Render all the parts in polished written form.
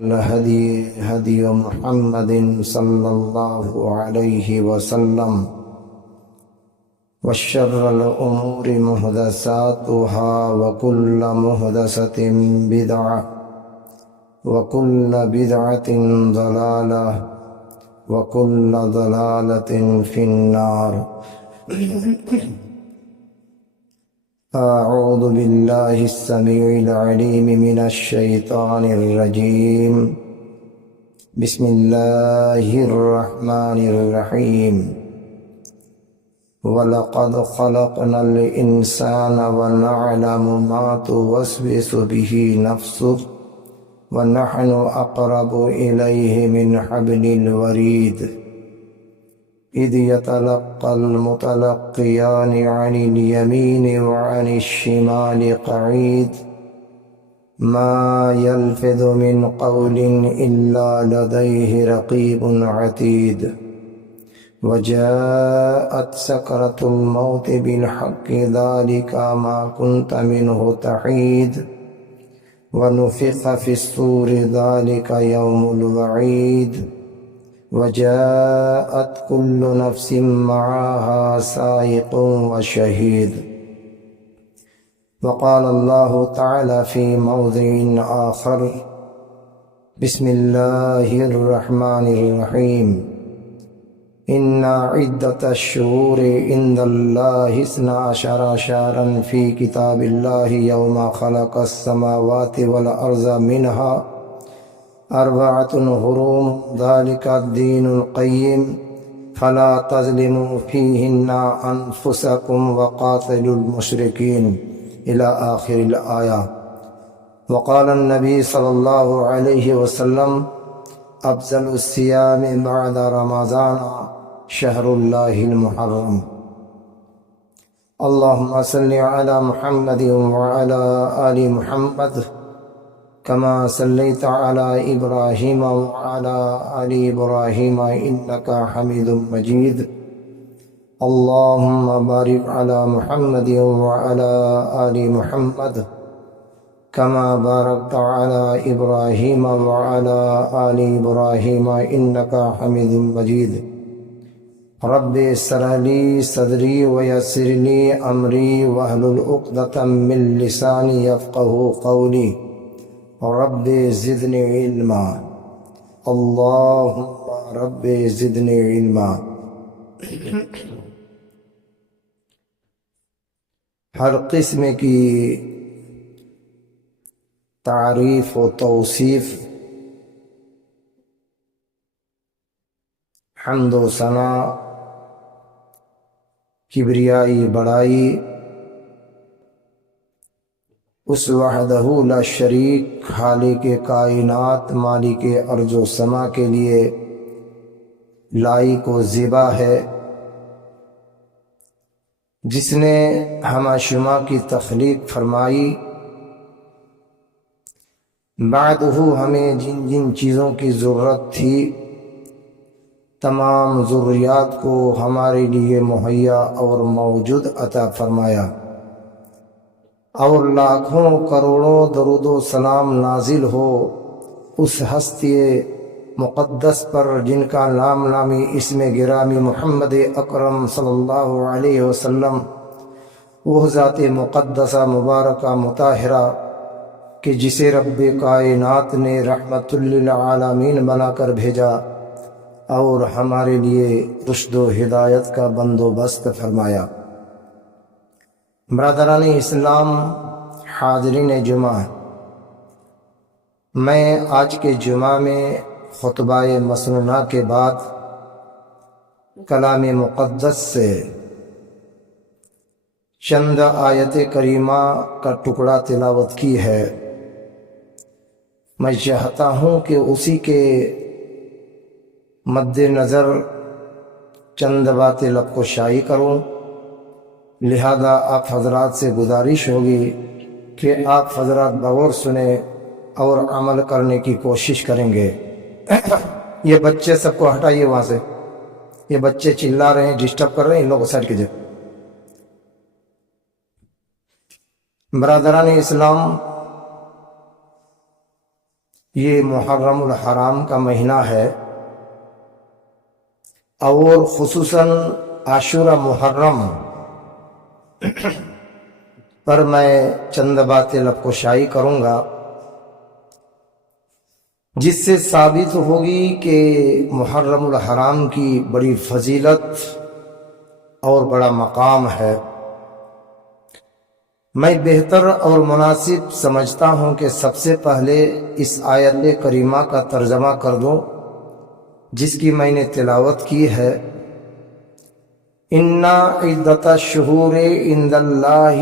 الهدي هدي محمد صلى الله عليه وسلم وشر الأمور محدثاتها وكل محدثة بدعة وكل بدعة ضلالة وكل ضلالة في النار. أعوذ بالله السميع العليم من الشيطان الرجيم. بسم الله الرحمن الرحيم. وَلَقَدْ خَلَقْنَا الْإِنسَانَ وَنَعْلَمُ مَا تُوَسْوِسُ بِهِ نَفْسُهُ وَنَحْنُ أَقْرَبُ إِلَيْهِ مِنْ حَبْلِ الْوَرِيدِ إِذْ يَتَلَقَّى الْمُتَلَقِّيَانِ عَنِ الْيَمِينِ وَعَنِ الشِّمَالِ قَعِيدٌ مَا يَلْفِظُ مِنْ قَوْلٍ إِلَّا لَدَيْهِ رَقِيبٌ عَتِيدٌ وَجَاءَتْ سَكْرَةُ الْمَوْتِ بِالْحَقِّ ذَلِكَ مَا كُنْتَ مِنْهُ تَحِيدُ وَنُفِخَ فِي الصُّورِ ذَلِكَ يَوْمُ الْوَعِيدِ وَجَاءَتْ كُلُّ نَفْسٍ مَعَهَا سَائِقٌ وَشَهِيدٌ. وقال الله تعالى في موضع آخر: بسم الله الرحمن الرحيم. إن عدة الشهور عند الله 12 شهرا في كتاب الله يوم خلق السماوات والأرض منها 4 حرم ذلك الدين القيم فلا تظلموا فيهن أنفسكم وقاتلوا المشركين إلى آخر الآية. وقال النبي صلى الله عليه وسلم: أفضل الصيام بعد رمضان شهر الله المحرم. اللهم صل على محمد وعلى آل محمد كما صليت على إبراهيم وعلى آل إبراهيم إنك حميد مجيد. اللهم بارك على محمد وعلى آل محمد كما باركت على إبراهيم وعلى آل إبراهيم إنك حميد مجيد. رب اشرح لي صدري ويسر لي أمري واحلل عقدة من لساني يفقهوا قولي. رب زدني علما. اللهم رب زدني علما. ہر قسم کی تعریف و توصیف، حمد و ثنا، کبریائی بڑائی اس وحدہ لا شریک خالق کائنات مالک ارض و سما کے لیے لائق و زیبا ہے، جس نے ہمہ شما کی تخلیق فرمائی، بعدہ ہمیں جن جن چیزوں کی ضرورت تھی تمام ضروریات کو ہمارے لیے مہیا اور موجود عطا فرمایا، اور لاکھوں کروڑوں درود و سلام نازل ہو اس ہستی مقدس پر جن کا نام نامی اسم گرامی محمد اکرم صلی اللہ علیہ وسلم، وہ ذات مقدسہ مبارکہ مطہرہ کہ جسے رب کائنات نے رحمت للعالمین بنا کر بھیجا اور ہمارے لیے رشد و ہدایت کا بندوبست فرمایا۔ برادران اسلام، حاضرین جمعہ، میں آج کے جمعہ میں خطبہ مسنونہ کے بعد کلام مقدس سے چند آیت کریمہ کا ٹکڑا تلاوت کی ہے۔ میں چاہتا ہوں کہ اسی کے مد نظر چند باتیں لب کو شائع کروں، لہذا آپ حضرات سے گزارش ہوگی کہ آپ حضرات بغور سنیں اور عمل کرنے کی کوشش کریں گے۔ یہ بچے سب کو ہٹائیے وہاں سے، یہ بچے چلا رہے ہیں، ڈسٹرب کر رہے ہیں، ان لوگوں کو سائڈ کیجیے۔ برادران اسلام، یہ محرم الحرام کا مہینہ ہے اور خصوصاً عاشورہ محرم پر میں چند باتیں لب کشائی کروں گا، جس سے ثابت ہوگی کہ محرم الحرام کی بڑی فضیلت اور بڑا مقام ہے۔ میں بہتر اور مناسب سمجھتا ہوں کہ سب سے پہلے اس آیت کریمہ کا ترجمہ کر دوں جس کی میں نے تلاوت کی ہے۔ اِنَّ عِدَّةَ الشُّهُورِ عِندَ اللَّهِ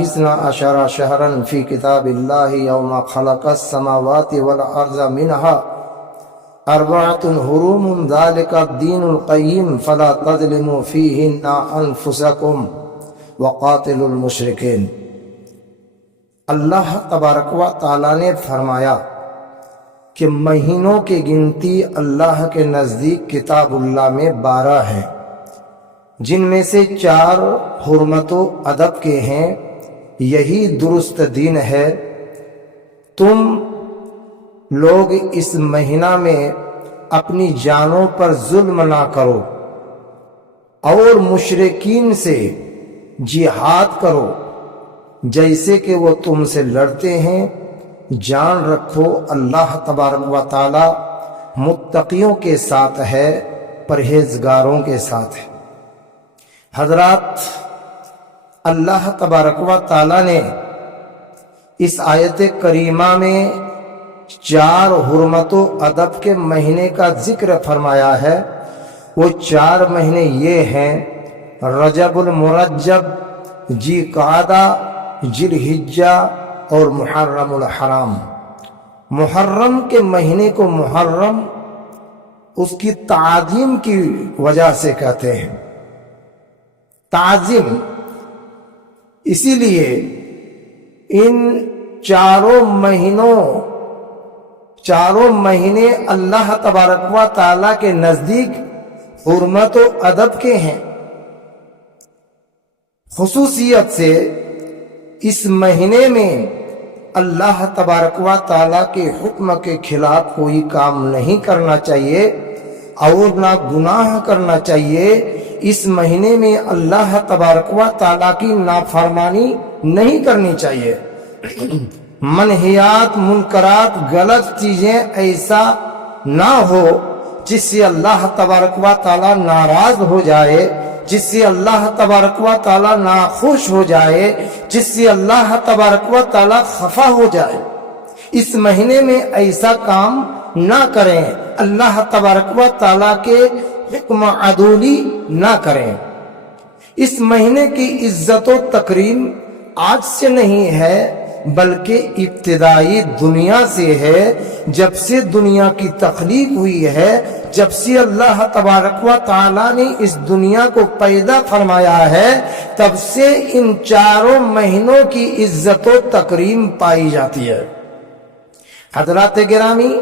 12 شَهْرًا فِي كِتَابِ اللَّهِ يَوْمَ خَلَقَ السَّمَاوَاتِ وَالْأَرْضَ مِنْهَا أَرْبَعَةٌ حُرُمٌ ذَلِكَ الدِّينُ الْقَيِّمُ فَلَا تَظْلِمُوا فِيهِنَّ أَنفُسَكُمْ وَقَاتِلُوا الْمُشْرِكِينَ۔ اللہ تبارک و تعالیٰ نے فرمایا کہ مہینوں کی گنتی اللہ کے نزدیک کتاب اللہ میں 12 ہیں، جن میں سے 4 حرمت و ادب کے ہیں۔ یہی درست دین ہے۔ تم لوگ اس مہینہ میں اپنی جانوں پر ظلم نہ کرو اور مشرکین سے جہاد کرو جیسے کہ وہ تم سے لڑتے ہیں۔ جان رکھو اللہ تبارک و تعالی متقیوں کے ساتھ ہے، پرہیزگاروں کے ساتھ ہے۔ حضرات، اللہ تبارک و تعالی نے اس آیت کریمہ میں 4 حرمت و ادب کے مہینے کا ذکر فرمایا ہے۔ وہ 4 مہینے یہ ہیں: رجب المرجب، ذی قعدہ، ذی الحجہ اور محرم الحرام۔ محرم کے مہینے کو محرم اس کی تعظیم کی وجہ سے کہتے ہیں۔ تعظیم اسی لیے ان 4 مہینے اللہ تبارک و تعالی کے نزدیک حرمت و ادب کے ہیں۔ خصوصیت سے اس مہینے میں اللہ تبارک و تعالی کے حکم کے خلاف کوئی کام نہیں کرنا چاہیے اور نہ گناہ کرنا چاہیے۔ اس مہینے میں اللہ تبارک و تعالی کی نافرمانی نہیں کرنی چاہیے۔ منہیات، منکرات، غلط چیزیں ایسا نہ ہو جس سے اللہ تبارک و تعالی ناراض ہو جائے، جس سے اللہ تبارک و تعالی ناخوش ہو جائے، جس سے اللہ تبارک و تعالی خفا ہو جائے۔ اس مہینے میں ایسا کام نہ کریں، اللہ تبارک و تعالی کے حکم عدولی نہ کریں۔ اس مہینے کی عزت و تکریم آج سے نہیں ہے بلکہ ابتدائی دنیا سے ہے۔ جب سے دنیا کی تخلیق ہوئی ہے، جب سے اللہ تبارک و تعالی نے اس دنیا کو پیدا فرمایا ہے، تب سے ان 4 مہینوں کی عزت و تکریم پائی جاتی ہے۔ حضرات گرامی،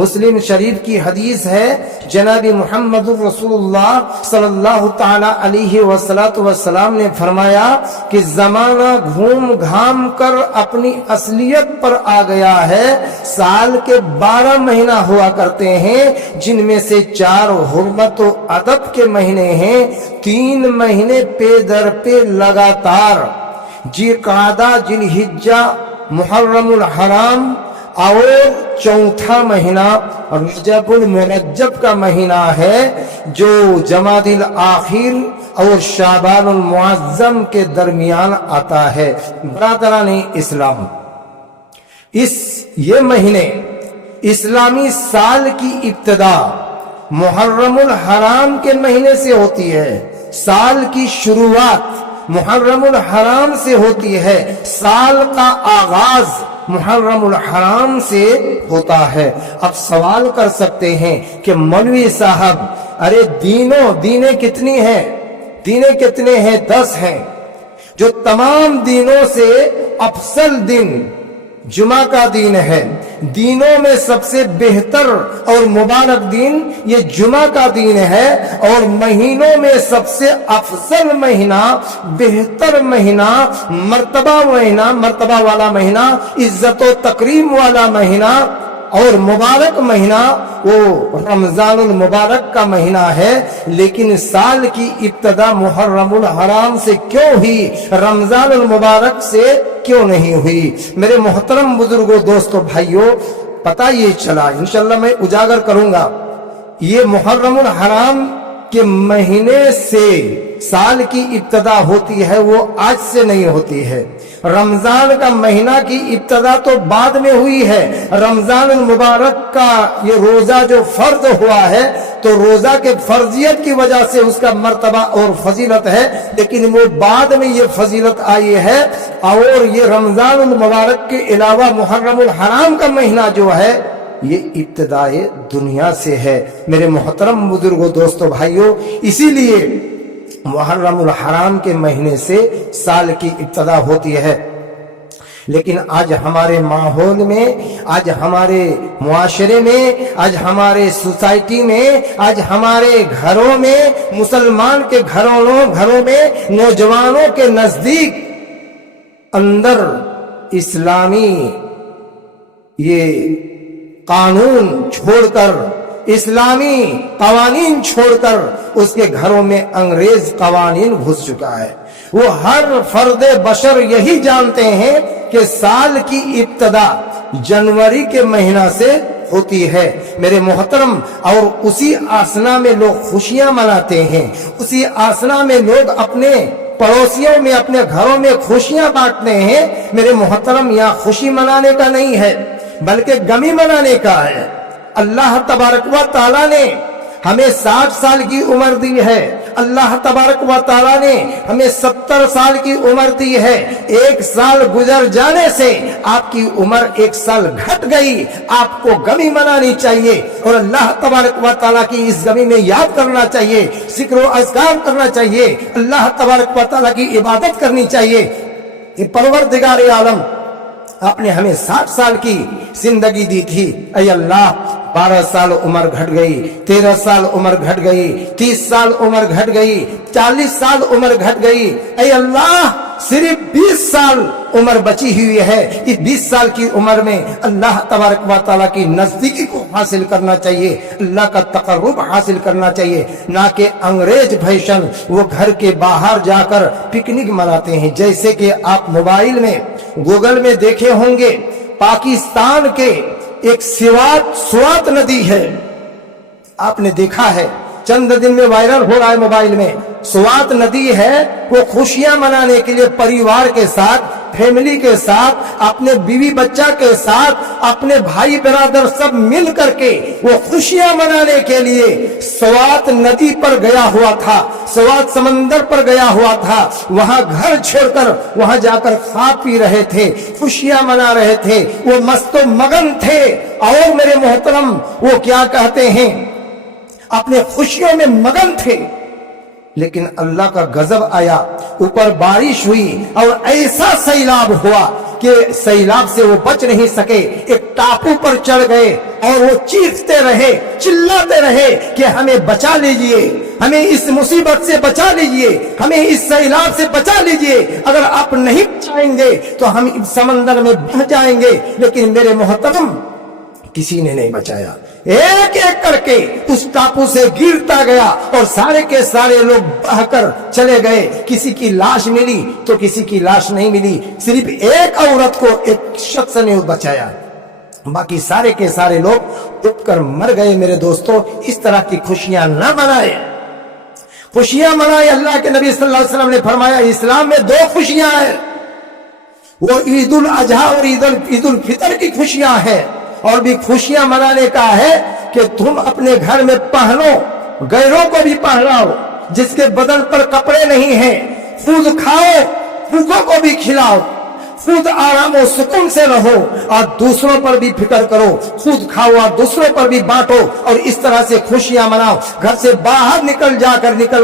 مسلم شریف کی حدیث ہے، جناب محمد رسول اللہ صلی اللہ تعالی علیہ وسلم نے فرمایا کہ زمانہ گھوم گھام کر اپنی اصلیت پر آ گیا ہے۔ سال کے 12 مہینہ ہوا کرتے ہیں، جن میں سے 4 حرمت و ادب کے مہینے ہیں۔ 3 مہینے پے در پہ لگاتار، ذی قعدہ، ذی الحجہ، محرم الحرام، اور 4تھا مہینہ رجب المرجب کا مہینہ ہے جو جمادی الاخر اور شعبان المعظم کے درمیان آتا ہے۔ برادران اسلام، یہ مہینے اسلامی سال کی ابتدا محرم الحرام کے مہینے سے ہوتی ہے۔ سال کی شروعات محرم الحرام سے ہوتی ہے۔ سال کا آغاز محرم الحرام سے ہوتا ہے۔ اب سوال کر سکتے ہیں کہ مولوی صاحب، ارے دینیں کتنی ہیں؟ دینیں کتنے ہیں؟ 10 ہیں۔ جو تمام دینوں سے افضل دن جمعہ کا دین ہے۔ دینوں میں سب سے بہتر اور مبارک دن یہ جمعہ کا دن ہے، اور مہینوں میں سب سے افضل مہینہ، بہتر مہینہ، مرتبہ والا مہینہ، عزت و تکریم والا مہینہ اور مبارک مہینہ وہ رمضان المبارک کا مہینہ ہے، لیکن سال کی ابتدا محرم الحرام سے کیوں ہوئی، رمضان المبارک سے کیوں نہیں ہوئی؟ میرے محترم بزرگوں، دوستوں، بھائیوں، پتہ یہ چلا، انشاءاللہ میں اجاگر کروں گا، یہ محرم الحرام کے مہینے سے سال کی ابتدا ہوتی ہے، وہ آج سے نہیں ہوتی ہے۔ رمضان کا مہینہ کی ابتدا تو بعد میں ہوئی ہے۔ رمضان المبارک کا یہ روزہ جو فرض ہوا ہے تو روزہ کے فرضیت کی وجہ سے اس کا مرتبہ اور فضیلت ہے، لیکن وہ بعد میں یہ فضیلت آئی ہے۔ اور یہ رمضان المبارک کے علاوہ محرم الحرام کا مہینہ جو ہے یہ ابتدائے دنیا سے ہے۔ میرے محترم بزرگوں، دوستوں، بھائیوں، اسی لیے محرم الحرام کے مہینے سے سال کی ابتدا ہوتی ہے۔ لیکن آج ہمارے ماحول میں، آج ہمارے معاشرے میں، آج ہمارے سوسائٹی میں، آج ہمارے گھروں میں، مسلمان کے گھروں میں نوجوانوں کے نزدیک اندر اسلامی یہ قانون چھوڑ کر، اسلامی قوانین چھوڑ کر اس کے گھروں میں انگریز قوانین گھس چکا ہے۔ وہ ہر فرد بشر یہی جانتے ہیں کہ سال کی ابتدا جنوری کے مہینہ سے ہوتی ہے میرے محترم، اور اسی آسنا میں لوگ خوشیاں مناتے ہیں، اسی آسنا میں لوگ اپنے پڑوسیوں میں، اپنے گھروں میں خوشیاں بانٹتے ہیں۔ میرے محترم، یہاں خوشی منانے کا نہیں ہے بلکہ غمی منانے کا ہے۔ اللہ تبارک و تعالیٰ نے ہمیں 60 سال کی عمر دی ہے، اللہ تبارک و تعالیٰ نے ہمیں 70 سال کی عمر دی ہے۔ ایک سال گزر جانے سے آپ کی عمر 1 سال گھٹ گئی، آپ کو غمی منانی چاہیے اور اللہ تبارک و تعالیٰ کی اس غمی میں یاد کرنا چاہیے، ذکر و اذکار کرنا چاہیے، اللہ تبارک و تعالیٰ کی عبادت کرنی چاہیے کہ پروردگار عالم آپ نے ہمیں 60 سال کی زندگی دی تھی، اے اللہ 12 سال عمر گھٹ گئی، 13 سال عمر گھٹ گئی، 30 سال عمر گھٹ گئی، 40 سال عمر گھٹ گئی، اے اللہ صرف 20 سال عمر بچی ہوئی ہے۔ اس 20 سال کی عمر میں اللہ تبارک و تعالیٰ کی نزدیکی کو حاصل کرنا چاہیے، اللہ کا تقرب حاصل کرنا چاہیے، نہ کہ انگریز بھیشن وہ گھر کے باہر جا کر پکنک مناتے ہیں۔ جیسے کہ آپ موبائل میں گوگل میں دیکھے ہوں گے، پاکستان کے ایک سوات ندی ہے، آپ نے دیکھا ہے، چند دن میں وائرل ہو رہا ہے موبائل میں۔ سوات ندی ہے، وہ خوشیاں منانے کے لیے پریوار کے ساتھ، فیملی کے ساتھ، اپنے بیوی بچہ کے ساتھ، اپنے بھائی برادر سب مل کر کے وہ خوشیاں منانے کے لیے سوات ندی پر گیا ہوا تھا، سوات سمندر پر گیا ہوا تھا، وہاں گھر چھوڑ کر وہاں جا کر کھا پی رہے تھے، خوشیاں منا رہے تھے، وہ مست و مگن تھے۔ اور میرے محترم، وہ کیا کہتے ہیں، اپنے خوشیوں میں مگن تھے، لیکن اللہ کا غضب آیا، اوپر بارش ہوئی اور ایسا سیلاب ہوا کہ سیلاب سے وہ بچ نہیں سکے، ایک ٹاپو پر چڑھ گئے اور وہ چیختے رہے، چلاتے رہے کہ ہمیں بچا لیجئے، ہمیں اس مصیبت سے بچا لیجئے، ہمیں اس سیلاب سے بچا لیجئے، اگر آپ نہیں بچائیں گے تو ہم سمندر میں بہہ جائیں گے۔ لیکن میرے محترم، کسی نے نہیں بچایا، ایک ایک کر کے اس ٹاپو سے گرتا گیا اور سارے کے سارے لوگ بہہ کر چلے گئے۔ کسی کی لاش ملی تو کسی کی لاش نہیں ملی، صرف ایک عورت کو ایک شخص نے بچایا، باقی سارے کے سارے لوگ ڈوب کر مر گئے۔ میرے دوستو، اس طرح کی خوشیاں نہ منائے، خوشیاں منائے۔ اللہ کے نبی صلی اللہ علیہ وسلم نے فرمایا، اسلام میں 2 خوشیاں ہیں، وہ عید الاضحیٰ اور عید الفطر کی خوشیاں ہیں، اور بھی خوشیاں منانے کا ہے کہ تم اپنے گھر میں پہنو، غیروں کو بھی پہناؤ، جس کے بدن پر کپڑے نہیں ہیں، خود کھاؤ، بھوکوں کو بھی کھلاؤ، خود آرام و سکون سے رہو اور دوسروں پر بھی فکر کرو، خود کھاؤ اور دوسروں پر بھی بانٹو، اور اس طرح سے خوشیاں مناؤ۔ گھر سے باہر نکل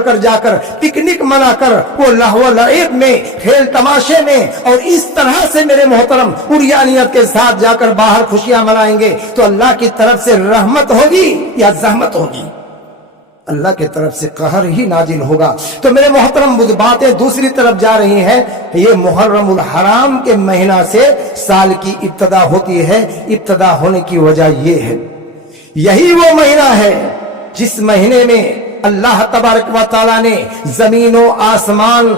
کر جا کر پکنک منا کر وہ لہو و لعب میں، کھیل تماشے میں، اور اس طرح سے میرے محترم عریانیت کے ساتھ جا کر باہر خوشیاں منائیں گے تو اللہ کی طرف سے رحمت ہوگی یا زحمت ہوگی؟ अल्लाह की तरफ से कहर ही नाजिल होगा। तो मेरे मोहतरम बातें दूसरी तरफ जा रही हैं। ये मुहर्रमुल हराम के महीना से साल की इब्तदा होती है। इब्तदा होने की वजह ये है, यही वो महीना है जिस महीने में अल्लाह तबारक व तआला ने जमीनों आसमान,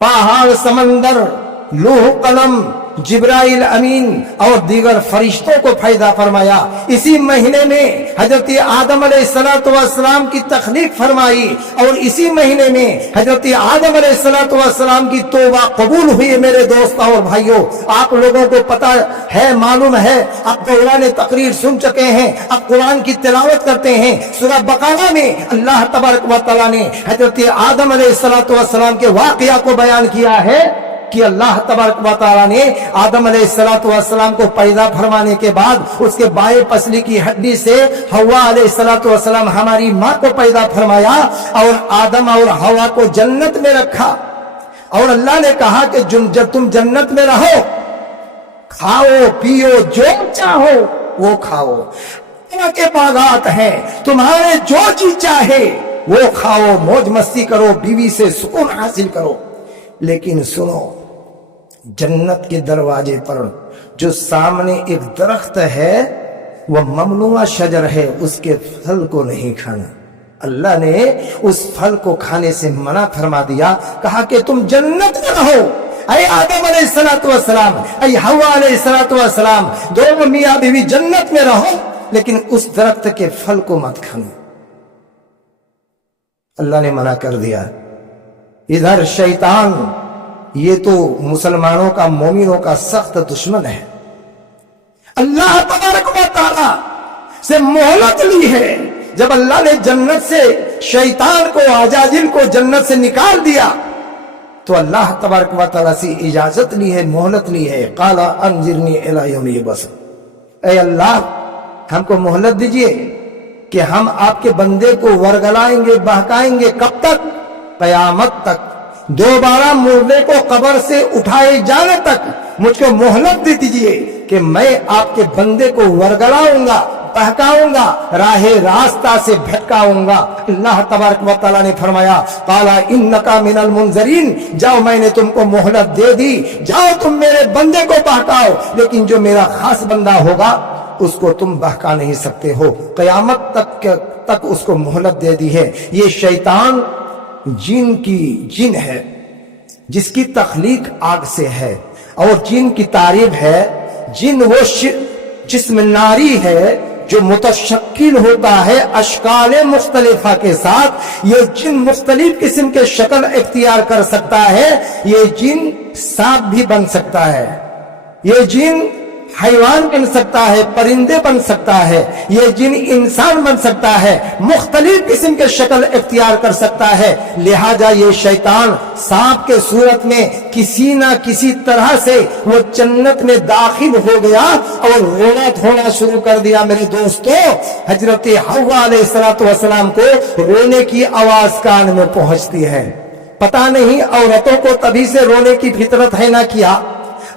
पहाड़, समंदर, लौह कलम, जिब्राइल अमीन और दीगर फरिश्तों को पैदा फरमाया। इसी महीने में हजरत आदम अलैहिस्सलातु वस्सलाम की तख्लीक फरमाई और इसी महीने में हजरत आदम अलैहिस्सलातु वस्सलाम की तौबा कबूल हुई। मेरे दोस्त और भाइयों, आप लोगों को पता है, मालूम है, आप कुरान तकरीर सुन चुके हैं, आप कुरान की तिलावत करते हैं। सूरह बकरा में अल्लाह तबारक व तआला ने हजरत आदम अलैहिस्सलातु वस्सलाम के वाकया को बयान किया है कि अल्लाह तबारक व तआला ने आदम अलैहिस्सलातु वस्सलाम को पैदा फरमाने के बाद उसके बाएं पसली की हड्डी से हव्वा अलैहिस्सलातु वस्सलाम हमारी माँ को पैदा फरमाया और आदम और हव्वा को जन्नत में रखा। और अल्लाह ने कहा कि जब तुम जन्नत में रहो, खाओ पियो, जो चाहो वो खाओ, के बागात हैं, तुम्हारे जो चीज चाहे वो खाओ, मौज मस्ती करो, बीवी से सुकून हासिल करो। लेकिन सुनो, जन्नत के दरवाजे पर जो सामने एक दरख्त है वह ममनुआ शजर है, उसके फल को नहीं खाना। अल्लाह ने उस फल को खाने से मना फरमा दिया। कहा कि तुम जन्नत में रहो, ऐ आदम अलैहिस्सलातु वस्सलाम, ऐ हव्वा अलैहिस्सलातु वस्सलाम, दोनों मियां बीवी जन्नत में रहो, लेकिन उस दरख्त के फल को मत खाना। अल्लाह ने मना कर दिया। इधर शैतान, ये तो मुसलमानों का, मोमिनों का सख्त दुश्मन है। अल्लाह तबारक व तआला से मोहलत ली है। जब अल्लाह ने जन्नत से शैतान को, अजाजिल को जन्नत से निकाल दिया तो अल्लाह तबारक व तआला से इजाजत ली है, मोहलत ली है। काला अंजिरनी इला यौमी बस, ऐ अल्लाह हमको मोहलत दीजिए कि हम आपके बंदे को वर्गलाएंगे, बहकाएंगे। कब तक? कयामत तक। दोबारा मुर्दे को कब्र से उठाए जाने तक मुझको मोहलत दे दीजिए कि मैं आपके बंदे को वर्गलाऊंगा, बहकाऊंगा, राहे रास्ता से भटकाऊंगा। अल्लाह तबारक व तआला ने फरमाया, काला इन्नका मिनल मुनजरीन, जाओ मैंने तुमको मोहलत दे दी, जाओ तुम मेरे बंदे को बहकाओ, लेकिन जो मेरा खास बंदा होगा उसको तुम बहका नहीं सकते हो। कयामत तक उसको मोहलत दे दी है। ये शैतान जिन है जिसकी तख्लीक आग से है और जिन की तारीफ है। जिन वो जिस्म नारी है जो मुतशक्किल होता है अशकाल मुख्तलिफा के साथ। ये जिन मुख्तलिफ किस्म के शक्ल इख्तियार कर सकता है। ये जिन सांप भी बन सकता है, ये जिन हैवान बन सकता है, परिंदे बन सकता है, ये जिन इंसान बन सकता है, मुख्तलिफ किस्म के शक्ल इख्तियार कर सकता है। लिहाजा ये शैतान सांप के सूरत में किसी ना किसी तरह से वो जन्नत में दाखिल हो गया और रोना धोना शुरू कर दिया। मेरे दोस्तों, हजरत हव्वा अलैहिस्सलातु वस्सलाम को रोने की आवाज कान में पहुंचती है। पता नहीं औरतों को तभी से रोने की फितरत है ना किया।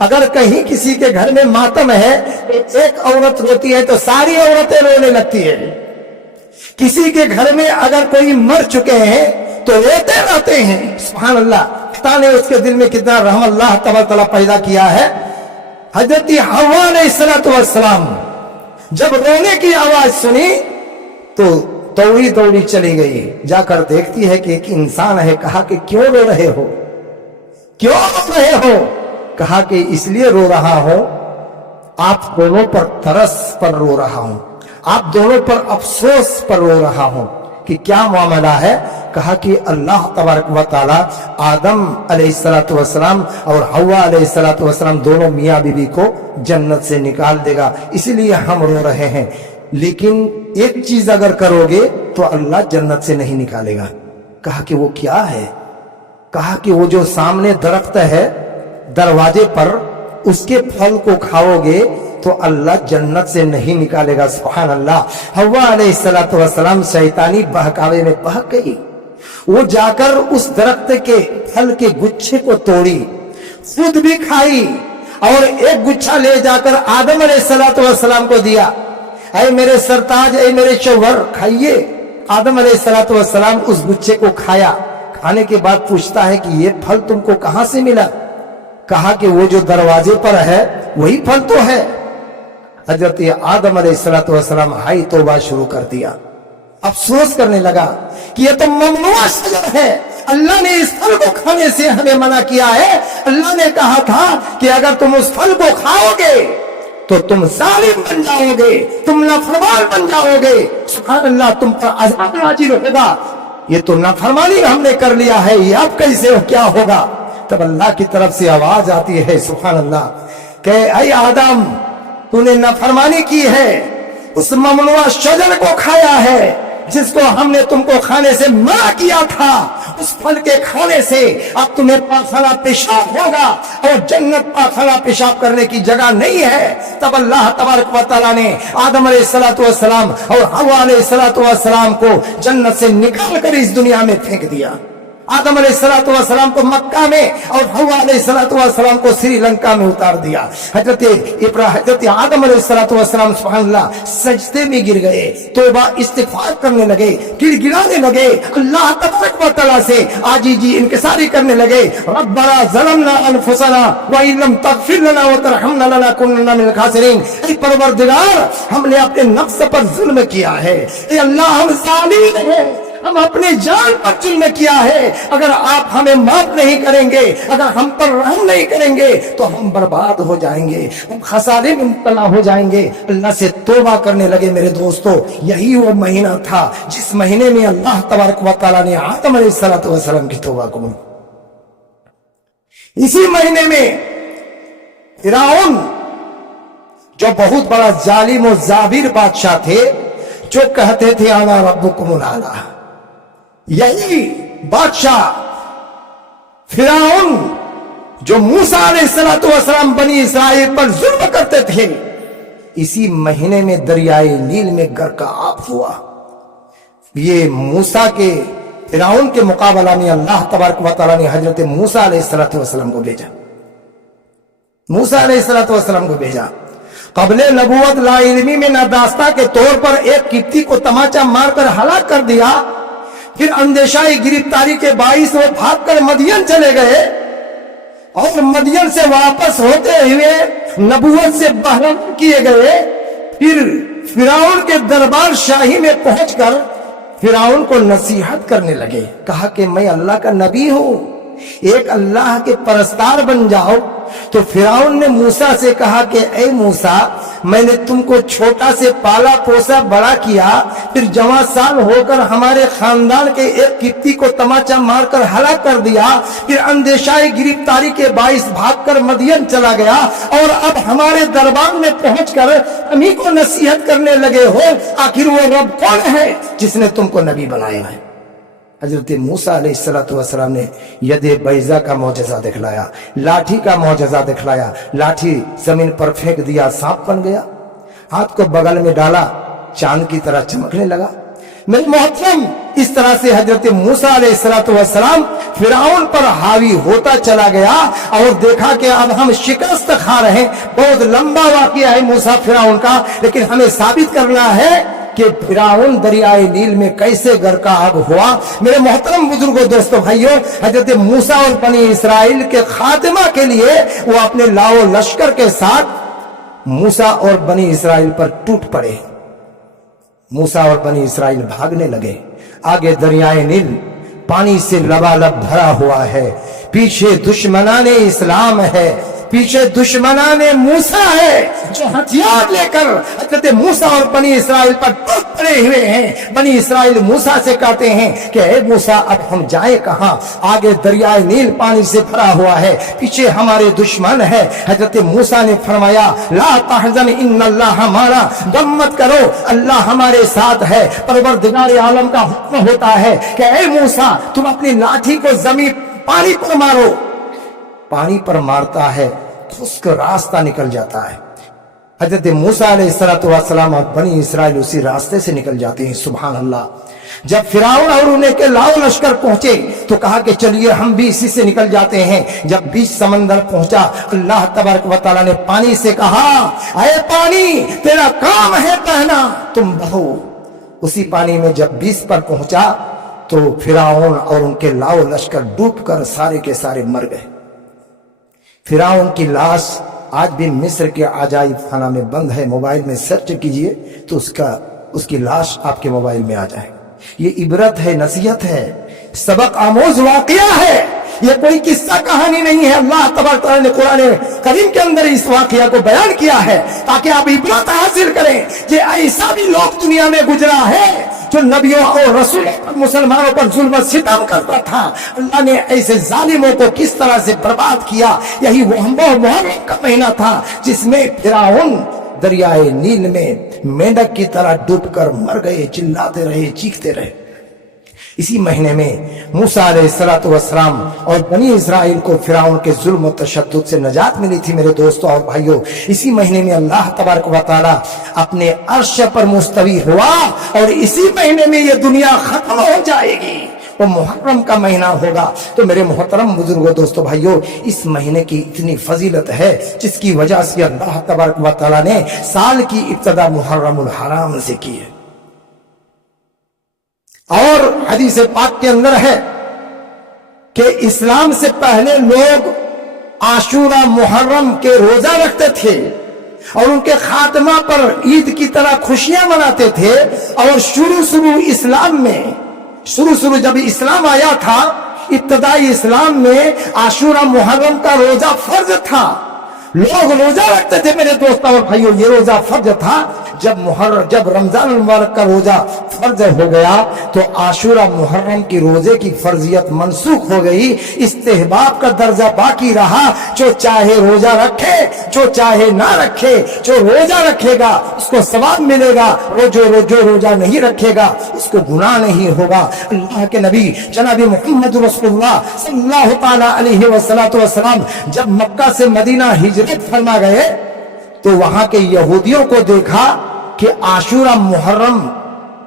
अगर कहीं किसी के घर में मातम है, एक औरत रोती है तो सारी औरतें रोने लगती है। किसी के घर में अगर कोई मर चुके हैं तो रोते रहते हैं। सुभान अल्लाह, पता नहीं उसके दिल में कितना रहम अल्लाह तबारक तआला पैदा किया है। हजरत हव्वा अलैहिस्सलातु वस्सलाम जब रोने की आवाज सुनी तो दौड़ी दौड़ी चली गई, जाकर देखती है कि एक इंसान है। कहा कि क्यों रो रहे हो, क्यों रो रहे हो? कहा कि इसलिए रो रहा हूं, आप दोनों पर तरस पर रो रहा हूं, आप दोनों पर अफसोस पर रो रहा हूं कि क्या मामला है। कहा कि अल्लाह तबारक व तआला आदम अलैहिस्सलातु वस्सलाम और हव्वा अलैहिस्सलातु वस्सलाम दोनों मियां बीवी को जन्नत से निकाल देगा, इसलिए हम रो रहे हैं। लेकिन एक चीज अगर करोगे तो अल्लाह जन्नत से नहीं निकालेगा। कहा कि वो क्या है? कहा कि वो जो सामने दरख्त है दरवाजे पर, उसके फल को खाओगे तो अल्लाह जन्नत से नहीं निकालेगा। सुभान अल्लाह। हव्वा अलैहिस्सलातु वस्सलाम शैतानी बहकावे में बहक गई। वो जाकर उस दरख्त के फल के गुच्छे को तोड़ी, खुद भी खाई और एक गुच्छा ले जाकर आदम अलैहिस्सलातु वस्सलाम को दिया। ऐ मेरे सरताज, ऐ मेरे शौहर, खाइए। आदम अलैहिस्सलाम उस गुच्छे को खाया। खाने के बाद पूछता है कि ये फल तुमको कहां से मिला? कहा कि वो जो दरवाजे पर है वही फल तो है। हजरत आदम अलैहिस्सलाम हाई तौबा शुरू कर दिया, अफसोस करने लगा कि ये तो ममनुआ शजर है, अल्लाह ने इस फल को खाने से हमें मना किया है। अल्लाह ने कहा था कि अगर तुम उस फल को खाओगे तो तुम जालिम बन जाओगे, तुम नाफरमान बन जाओगे, सुभान अल्लाह, तुम पर अज़ाब नाज़िल होगा। ये तो नाफरमानी हमने कर लिया है, ये अब कैसे हो, क्या होगा? तब अल्लाह की तरफ से आवाज आती है, सुभान अल्लाह, कि ऐ आदम, तूने नाफरमानी की है, उस ममनुआ शजर को खाया है जिसको हमने तुमको खाने से मना किया था। उस फल के खाने से अब तुम्हें पाखाना पेशाब होगा और जन्नत पाखाना पेशाब करने की जगह नहीं है। तब अल्लाह तबारक व तआला ने आदम अलैहिस्सलाम और हव्वा अलैहिस्सलाम को जन्नत से निकाल कर इस दुनिया में फेंक दिया। आदम अलैहिस्सलाम को मक्का में और हव्वा अलैहिस्सलाम को श्रीलंका में उतार दिया। हजरत आदम अलैहिस्सलाम सुभान अल्लाह सजदे में गिर गए, तौबा इस्तिगफार करने लगे, गिड़गिड़ाने लगे, अल्लाह तबारक व तआला से आजीजी इनकिसारी करने लगे। रब्बना ज़लमना अनफुसना व इन लम तग़फिर लना व तरहमना लनकुनन्ना मिनल खासिरीन। ऐ परवरदिगार, हमने अपने नफ्स पर जुल्म किया है, ऐ अल्लाह हम जालिम हैं, हम अपने जान पर जुल्म किया है। अगर आप हमें माफ नहीं करेंगे, अगर हम पर रहम नहीं करेंगे तो हम बर्बाद हो जाएंगे, हम खसारे में मुब्तला हो जाएंगे। अल्लाह से तौबा करने लगे। मेरे दोस्तों, यही वो महीना था जिस महीने में अल्लाह तबारक व तआला ने आदम अलैहिस्सलाम की तौबा कबूल। इसी महीने में फिरौन, जो बहुत बड़ा जालिम और जाबिर बादशाह थे, जो कहते थे आना रब्बुकुमुल आला, यही बादशाह फिरौन जो मूसा अलैहिस्सलाम बनी इसराइल पर जुल्म करते थे, इसी महीने में दरियाए नील में गर्क हुआ। ये मूसा के फिरौन के मुकाबला में अल्लाह तबारक व तआला ने हजरत मूसा अलैहिस्सलाम को भेजा। मूसा अलैहिस्सलाम को भेजा। क़ब्ले नबूवत ला इल्मी में नादास्ता के तौर पर एक किप्ती को तमाचा मारकर हलाक कर दिया। फिर अंदेशाई गिरफ्तारी के बाइस वो भागकर मदियन चले गए और मदियन से वापस होते हुए नबूवत से बहरम किए गए। फिर फिरौन के दरबार शाही में पहुंचकर फिरौन को नसीहत करने लगे। कहा कि मैं अल्लाह का नबी हूं, एक अल्लाह के परस्तार बन जाओ। तो फिरौन ने मूसा से कहा कि ए मूसा, मैंने तुमको छोटा से पाला पोसा बड़ा किया, फिर जवां साल होकर हमारे खानदान के एक किप्ती को तमाचा मारकर हलाक कर दिया, फिर अंदेशाई गिरफ्तारी के बाइस भागकर मदियन चला गया और अब हमारे दरबार में पहुंचकर हमी को नसीहत करने लगे हो। आखिर वो रब कौन है जिसने तुमको नबी बनाया है? हजरत मूसा अलैहिस्सलाम ने यदे बैजा का मौजज़ा दिखलाया, लाठी का मौजज़ा दिखलाया। लाठी जमीन पर फेंक दिया, सांप बन गया। हाथ को बगल में डाला, चांद की तरह चमकने लगा। मेरे मोहतरम, इस तरह से हजरत मूसा अलैहिस्सलाम फिरौन पर हावी होता चला गया और देखा कि अब हम शिकस्त खा रहे हैं। बहुत लंबा वाकया है मूसा फिरौन का, लेकिन हमें साबित करना है कि फिरौन दरियाए नील में कैसे गर्क हुआ। मेरे मोहतरम बुजुर्गों, दोस्तों, भाइयों, हजरत मूसा और बनी इसराइल के खात्मा के लिए वो अपने लाओ लश्कर के साथ मूसा और बनी इसराइल पर टूट पड़े। मूसा और बनी इसराइल भागने लगे। आगे दरियाए नील पानी से लबालब भरा हुआ है, पीछे दुश्मनाने इस्लाम है, पीछे दुश्मनाने मूसा है जो हथियार लेकर हजरत मूसा और बनी इसराइल पर टूट पड़े हुए हैं। बनी इसराइल मूसा से कहते हैं कि हे मूसा, अब हम जाए कहां? आगे दरियाए नील पानी से भरा हुआ है, पीछे हमारे दुश्मन है। हजरत मूसा ने फरमाया, ला तहज़न इन्नल्लाह माना, गम मत करो, अल्लाह हमारे साथ है। परवरदिगार आलम का हुक्म होता है कि हे मूसा, तुम अपनी लाठी को जमीन पानी पर मारो। पानी पर मारता है तो उसका रास्ता निकल जाता है। हजरत मूसा अलैहिस्सलाम और बनी इसराइल उसी रास्ते से निकल जाते हैं। सुभान अल्लाह। जब फिरौन और उन्हें के लाओ लश्कर पहुंचे तो कहा कि चलिए हम भी इसी से निकल जाते हैं। जब बीच समंदर पहुंचा, अल्लाह तबारक व तआला ने पानी से कहा, अरे पानी, तेरा काम है बहना, तुम बहो। उसी पानी में जब 20 पर पहुंचा तो फिरौन और उनके लाओ लश्कर डूबकर सारे के सारे मर गए। फिरौन की लाश आज भी मिस्र के अजायब खाना में बंद है। मोबाइल में सर्च कीजिए तो उसकी लाश आपके मोबाइल में आ जाए। ये इबरत है, नसीहत है, सबक आमोज वाकया है। ये कोई किस्सा कहानी नहीं है। अल्लाह तबारक तआला ने कुरान करीम के अंदर इस वाकया को बयान किया है ताकि आप इबरत हासिल करें कि ऐसा भी लोग दुनिया में गुजरा है जो नबियों और रसूलों पर, मुसलमानों पर जुल्म सितम करता था। अल्लाह ने ऐसे जालिमों को किस तरह से बर्बाद किया। यही वो मुहर्रम का महीना था जिसमें फिरौन दरियाए नील में मेंढक की तरह डूबकर मर गए, चिल्लाते रहे, चीखते रहे। इसी महीने में मूसा अलैहिस्सलातु वस्सलाम और बनी इस्राइल को फिरौन के जुल्म और तशद्दुद से नजात मिली थी। मेरे दोस्तों और भाइयों, इसी महीने में अल्लाह तबारक व तआला अपने अर्श पर मुस्तवी हुआ और इसी महीने में ये दुनिया खत्म हो जाएगी। वो मुहर्रम का महीना होगा। तो मेरे मोहतरम बुजुर्गों, दोस्तों, भाइयों, इस महीने की इतनी फजीलत है जिसकी वजह से अल्लाह तबारक व तआला ने साल की इब्तिदा मुहर्रमुल हराम से की है। और हदीस पाक के अंदर है कि इस्लाम से पहले लोग आशूरा मुहर्रम के रोजा रखते थे और उनके खात्मा पर ईद की तरह खुशियां मनाते थे। और शुरू इस्लाम में जब इस्लाम आया था, इब्तदाई इस्लाम में आशूरा मुहर्रम का रोजा फर्ज था। लोग रोजा रखते थे। मेरे दोस्तों और भाइयों, ये रोजा फर्ज था। जब रमजान मुबारक का रोजा फर्ज हो गया तो आशूरा मुहर्रम की रोजे की फर्जियत मनसूख हो गई। इस्तेहबाब का दर्जा बाकी रहा। जो चाहे रोजा रखे, जो चाहे ना रखे, जो रोजा रखेगा उसको सवाब मिलेगा, जो रोजा नहीं रखेगा उसको गुनाह नहीं होगा। अल्लाह के नबी जनाब मुहम्मद रसूलुल्लाह सल्लल्लाहु तआला अलैहि वसल्लम जब मक्का से मदीना हिजरत फरमा गए तो वहां के यहूदियों को देखा कि आशूरा मुहर्रम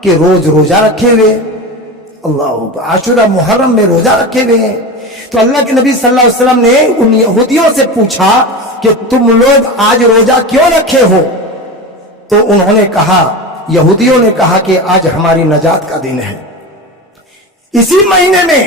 के रोजा रखे हुए, अल्लाह, आशूरा मुहर्रम में रोजा रखे हुए हैं। तो अल्लाह के नबी सल्लल्लाहु अलैहि वसल्लम ने उन यहूदियों से पूछा कि तुम लोग आज रोजा क्यों रखे हो? तो उन्होंने कहा, यहूदियों ने कहा कि आज हमारी नजात का दिन है। इसी महीने में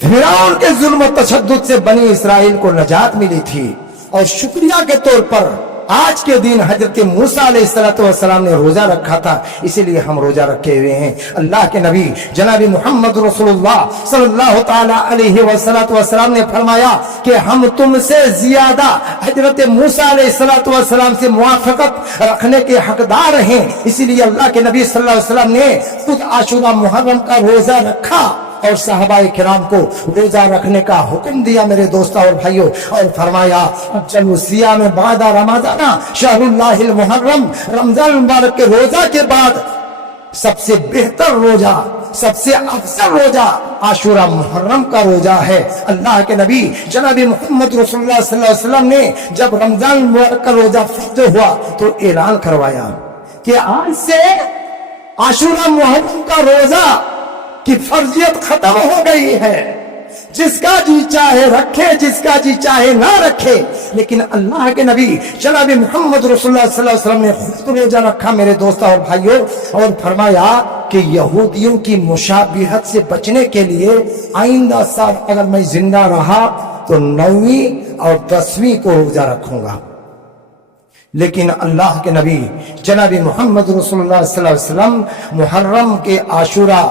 फिरौन के जुल्म तशद्दुद से बनी इस्राइल को नजात मिली थी और शुक्रिया के तौर पर आज के दिन हजरत मूसा अलैहिस्सलाम ने रोजा रखा था, इसीलिए हम रोजा रखे हुए हैं। अल्लाह के नबी जनाब मुहम्मद रसूलुल्लाह सल्लल्लाहु तआला अलैहि वसल्लम ने फरमाया कि हम तुमसे ज्यादा हजरत मूसा अलैहिस्सलाम से मुआफकत रखने के हकदार हैं। इसीलिए अल्लाह के नबी सल्लल्लाहु अलैहि वसल्लम ने खुद आशूरा मुहर्रम का रोजा रखा और सहाबाए किराम को रोजा रखने का हुक्म दिया। मेरे दोस्तों और भाइयों, और फरमाया चलो सियाम में बादा रमजाना शहरुल्लाहिल मुहर्रम, रमजान मुबारक के रोजा के बाद सबसे बेहतर रोजा, सबसे अफजल रोजा आशूरा मुहर्रम का रोजा है। अल्लाह के नबी जनाब मुहम्मद रसूलुल्लाह सल्लल्लाहु अलैहि वसल्लम ने जब रमजान मुबारक का रोजा फर्ज हुआ तो ऐलान करवाया कि आज से आशूरा मुहर्रम का रोजा की फर्जियत खत्म हो गई है। जिसका जी चाहे रखे, जिसका जी चाहे ना रखे, लेकिन अल्लाह के नबी जनाब मुहम्मद रसूलुल्लाह सल्लल्लाहु अलैहि वसल्लम ने खुद रोजा रखा। मेरे दोस्तों और भाइयों, और फरमाया कि यहूदियों की मुशाबिहत से बचने के लिए आइंदा साल अगर मैं जिंदा रहा तो 9वीं और 10वीं को रोजा रखूंगा। लेकिन अल्लाह के नबी जनाब मुहम्मद रसूलुल्लाह सल्लल्लाहु अलैहि वसल्लम मुहर्रम के आशूरा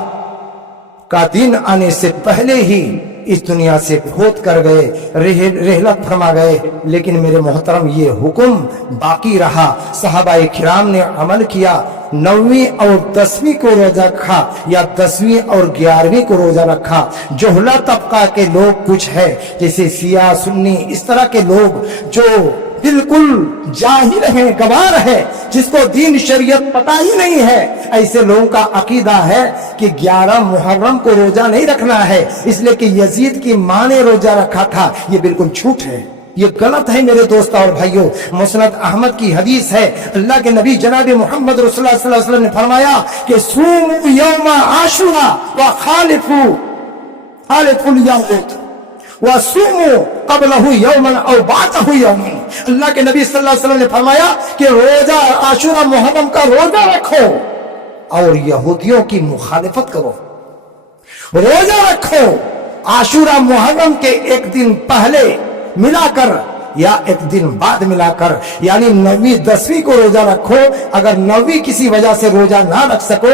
का दिन आने से पहले ही इस दुनिया से फोत कर गए, रहलत फरमा गए। लेकिन मेरे मोहतरम, ये हुक्म बाकी रहा। सहाबाए किराम ने अमल किया, 9वीं और 10वीं को रोजा रखा या 10वीं और 11वीं को रोजा रखा। जोहला तबका के लोग कुछ है, जैसे सिया सुन्नी, इस तरह के लोग जो बिल्कुल जाहिल है, गवार है, जिसको दीन शरीयत पता ही नहीं है, ऐसे लोगों का अकीदा है कि 11 मुहर्रम को रोजा नहीं रखना है, इसलिए कि यजीद की मां ने रोजा रखा था। ये बिल्कुल झूठ है, ये गलत है। मेरे दोस्तों और भाइयों, मुस्नद अहमद की हदीस है, अल्लाह के नबी जनाब मोहम्मद रसूलुल्लाह सल्लल्लाहु अलैहि वसल्लम ने फरमाया कि सूमू यौम आशूरा व खालिफुल यहूद वसूमू क़ब्लहु यौमन औ बादहु यौमन। अल्लाह के नबी सल्लल्लाहु अलैहि वसल्लम ने फरमाया कि रोजा आशूरा मुहर्रम का रोजा रखो और यहूदियों की मुखालिफत करो। रोजा रखो आशूरा मुहर्रम के एक दिन पहले मिलाकर या एक दिन बाद मिलाकर, यानी 9वीं 10वीं को रोजा रखो। अगर 9वीं किसी वजह से रोजा ना रख सको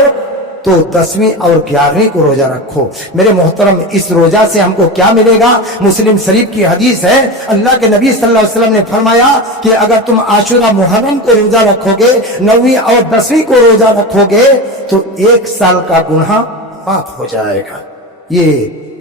तो 10वीं और 11वीं को रोजा रखो। मेरे मोहतरम, इस रोजा से हमको क्या मिलेगा? मुस्लिम शरीफ की हदीस है, अल्लाह के नबी सल्लल्लाहु अलैहि वसल्लम ने फरमाया कि अगर तुम आशूरा मुहर्रम को रोजा रखोगे, 9वीं और 10वीं को रोजा रखोगे तो 1 साल का गुनाह माफ हो जाएगा। ये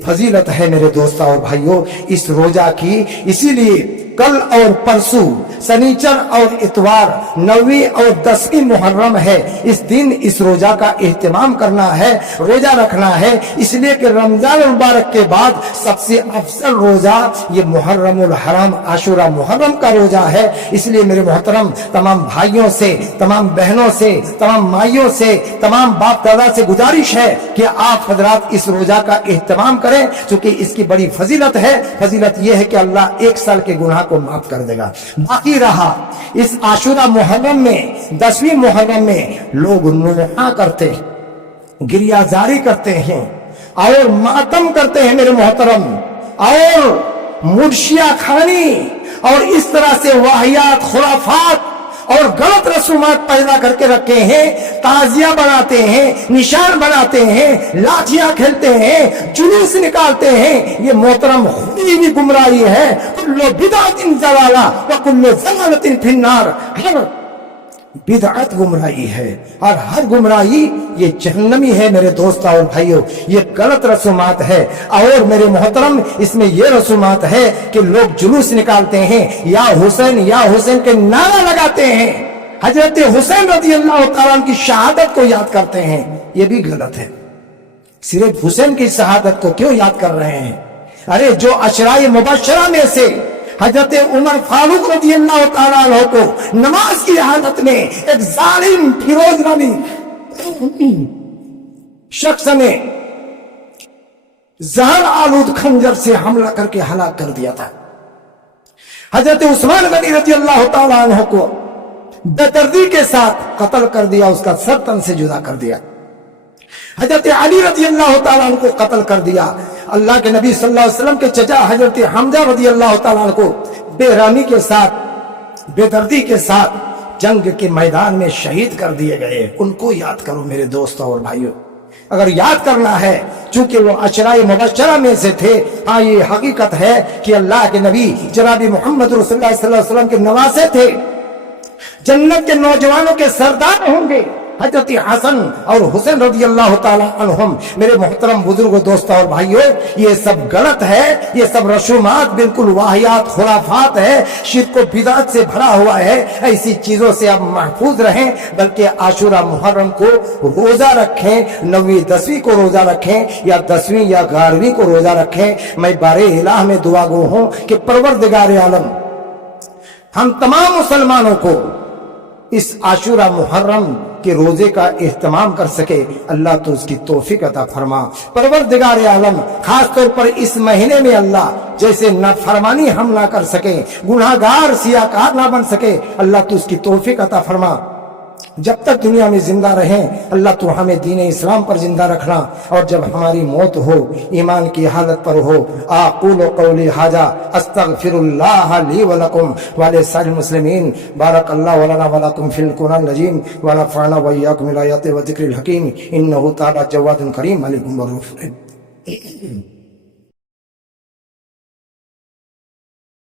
फजीलत है मेरे दोस्तों और भाइयों इस रोजा की। इसीलिए कल और परसों शनिचर और इतवार 9वीं और 10वीं मुहर्रम है। इस दिन इस रोजा का एहतमाम करना है, रोजा रखना है। इसलिए कि रमजान मुबारक के बाद सबसे अफजल रोजा ये मुहर्रमुल हराम आशूरा मुहर्रम का रोजा है। इसलिए मेरे मोहतरम तमाम भाइयों से, तमाम बहनों से, तमाम माइयों से, तमाम बाप दादा से गुजारिश है कि आप हजरात इस रोजा का एहतमाम करें, क्योंकि इसकी बड़ी फजीलत है। फजीलत यह है कि अल्लाह 1 साल के गुनाह को माफ कर देगा। बाकी रहा इस आशूरा मुहर्रम में, 10वीं मुहर्रम में लोग नोहा करते हैं, गिरियाजारी करते हैं और मातम करते हैं मेरे मोहतरम, और मुर्शिया खानी और इस तरह से वाहियात खुराफात और गलत रसूमात पैदा करके रखे हैं। ताजिया बनाते हैं, निशान बनाते हैं, लाठियां खेलते हैं, जुलूस निकालते हैं। ये मोहतरम खुदी भी गुमराही है। कुल्लु बिदअतिन ज़लाला व कुल्लु ज़लालतिन फिन्नार। हर बिदअत गुमराही है और हर गुमराही ये जहन्नमी है मेरे दोस्तों और भाइयों। ये गलत रसूमात है। और मेरे मोहतरम इसमें ये रसूमात है कि लोग जुलूस निकालते हैं, या हुसैन के नारा लगाते हैं, हजरत हुसैन रज़ियल्लाहु तआला अन्हु की शहादत को याद करते हैं। ये भी गलत है। सिर्फ हुसैन की शहादत को क्यों याद कर रहे हैं? अरे जो अशराए मुबश्शरा में से हजरत उमर फारूक रज़ियल्लाहु तआला अन्हु को नमाज की हालत में एक जालिम फिरोज नामी शख्स ने जहर आलूद खंजर से हमला करके हलाक कर दिया था। हजरत उस्मान गनी रज़ियल्लाहु तआला अन्हु को बेदर्दी के साथ कत्ल कर दिया, उसका सर तन से जुदा कर दिया। हजरत अली रज़ियल्लाहु तआला अन्हु को कत्ल कर दिया। अल्लाह के नबी सल्लल्लाहु अलैहि वसल्लम के चचा हजरत हमजा रज़ियल्लाहु तआला अन्हु को बेरहमी के साथ, बेदर्दी के साथ जंग के मैदान में शहीद कर दिए गए। उनको याद करो मेरे दोस्तों और भाइयों। अगर याद करना है, चूंकि वो अशराए मुबश्शरा में से थे। हाँ, ये हकीकत है कि अल्लाह के नबी जनाबी मोहम्मद रसूलुल्लाह सल्लल्लाहु अलैहि वसल्लम के नवासे थे, जन्नत के नौजवानों के सरदार होंगे हजरत हसन और हुसैन रज़ियल्लाहु तआला अन्हुम। मेरे मोहतरम बुजुर्गों, दोस्तों और भाइयों, ये सब गलत है। ये सब रसूमात बिल्कुल वाहियात खुराफात है, शिर्क व बिदअत से भरा हुआ है। ऐसी चीजों से आप महफूज रहें, बल्कि आशूरा मुहर्रम को रोजा रखें, 9वीं 10वीं को रोजा रखें, या 10वीं या 11वीं को रोजा रखें। मैं बारे इलाह में दुआ गो हूं कि परवरदिगार आलम हम तमाम मुसलमानों को इस आशूरा मुहर्रम के रोजे का एहतमाम कर सके। अल्लाह तो उसकी तौफीक अता फरमा। परवरदिगार आलम खास तौर पर इस महीने में अल्लाह जैसे नाफरमानी हम ना कर सके, गुनाहगार सियाकार ना बन सके, अल्लाह तो उसकी तौफीक अता फरमा। जब तक दुनिया में जिंदा रहें अल्लाह तो हमें दीन इस्लाम पर जिंदा रखना, और जब हमारी मौत हो ईमान की हालत पर हो। आक़ूलु क़ौली हाज़ा अस्तग़फ़िरुल्लाह ली व लकुम व लिसाइरिल मुस्लिमीन। बारकल्लाहु लना व लकुम फिल क़ुरआनिल अज़ीम व नफ़अना व इय्याकुम बिल आयाति व ज़िक्रिल हकीम। इन्नहु तआला जव्वादुन करीम अलीकुम व रऊफ़ुर रहीम।